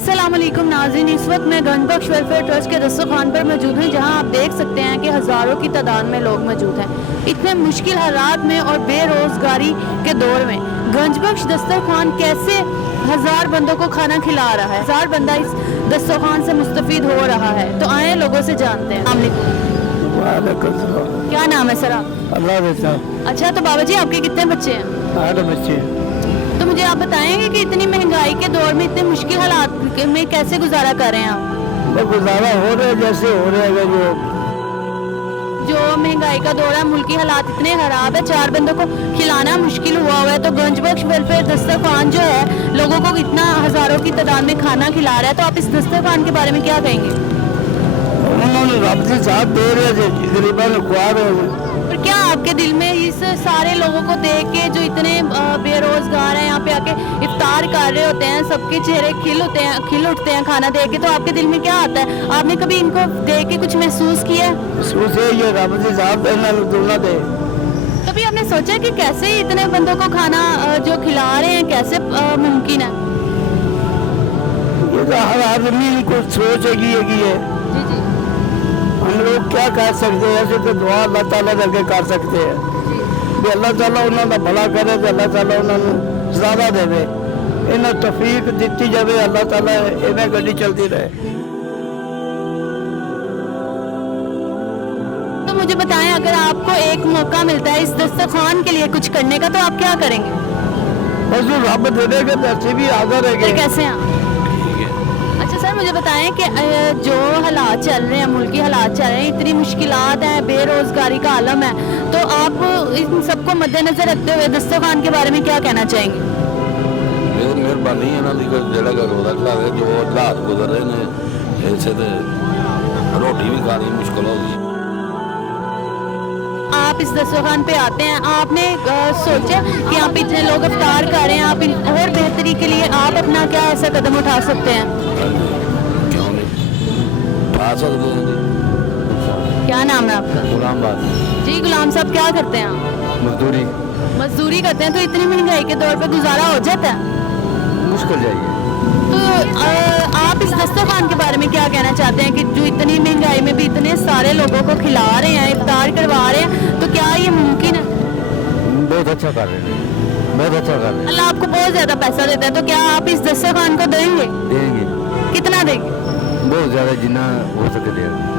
अस्सलाम वालेकुम नाज़रीन, इस वक्त मैं गंजबख्श वेलफेयर ट्रस्ट के दस्तरखान पर मौजूद हूँ, जहाँ आप देख सकते हैं कि हज़ारों की तादाद में लोग मौजूद हैं। इतने मुश्किल हालात में और बेरोज़गारी के दौर में गंजबख्श दस्तरखान कैसे हज़ार बंदों को खाना खिला रहा है, हज़ार बंदा इस दस्तरखान से मुस्तफ़ीद हो रहा है। तो आए लोगों से जानते हैं। क्या नाम है सर आप? अच्छा, तो बाबा जी आपके कितने बच्चे हैं? 8 बच्चे। तो मुझे आप बताएंगे कि इतनी महंगाई के दौर में इतने मुश्किल हालात में कैसे गुजारा कर रहे हैं आप? तो गुजारा हो रहा है जैसे हो रहा है। जो महंगाई का दौर है, मुल्की हालात इतने खराब है, 4 बंदों को खिलाना मुश्किल हुआ है। तो गंजबख्श वेलफेयर दस्तरखान जो है लोगों को इतना हज़ारों की तादाद में खाना खिला रहा है, तो आप इस दस्तरखान के बारे में क्या कहेंगे? उन्होंने रब से साथ दे रहे थे, गरीबा ने खुआ रहे हैं। पर क्या आपके दिल में इस सारे लोगों को देख के जो इतने बेरोजगार हैं, यहाँ पे आके इफ्तार कर रहे होते हैं, सबके चेहरे खिल उठते हैं खाना देख के, तो आपके दिल में क्या आता है? आपने कभी इनको देख के कुछ महसूस किया है? महसूस है ये रब से साथ देना दुलना दे। कभी आपने सोचा कि कैसे इतने बंदों को खाना जो खिला रहे हैं कैसे मुमकिन है? ये तो हर आदमी को सोच है कि है। जी जी हम लोग क्या कर सकते हैं? ऐसे तो दुआ अल्लाह ताला करके कर सकते हैं कि अल्लाह ताला उन्होंने भला करे तो अल्लाह ताला उन्होंने ज़्यादा देवे, इन्हें तौफीक दी जाए, अल्लाह ताला इन्हें गड्डी चलती रहे। तो मुझे बताएं, अगर आपको एक मौका मिलता है इस दस्तरखान के लिए कुछ करने का, तो आप क्या करेंगे? बस वो रब दे देगा तो अच्छी भी हाजिर है। फिर कैसे हैं आप? अच्छा सर, मुझे बताएं कि जो हालात चल रहे हैं, मुल्की हालात चल रहे हैं, इतनी मुश्किलात हैं, बेरोजगारी का आलम है, तो आप इन सबको मद्देनजर रखते हुए दस्तरखान के बारे में क्या कहना चाहेंगे? मेहरबानी है ना जोड़ा जो हालात गुजर रहे हैं, इससे रोटी भी खानी मुश्किल होगी। आप इस दस्तरखान पे आते हैं, आपने सोचा कि यहाँ पे इतने लोग इफ्तार कर रहे हैं, आप और बेहतरी के लिए आप अपना क्या ऐसा कदम उठा सकते हैं? क्यों नहीं उठा सकते हैं जी। क्या नाम है आपका? गुलाम बात जी गुलाम साहब, क्या करते हैं आप? मजदूरी मजदूरी करते हैं। तो इतनी महंगाई के दौर पे गुजारा हो जाता है? मुश्किल जाइए। तो आप इस दस्तरखान के बारे में क्या कहना चाहते हैं कि जो इतनी महंगाई में भी इतने सारे लोगों को खिला रहे हैं, इफ्तार करवा रहे हैं, तो क्या ये मुमकिन है? बहुत अच्छा कर रहे हैं, बहुत अच्छा कर रहे हैं। अल्लाह आपको बहुत ज्यादा पैसा देता है, तो क्या आप इस दस्तरखान को देंगे? देंगे, कितना देंगे? बहुत ज़्यादा जितना हो सके देंगे।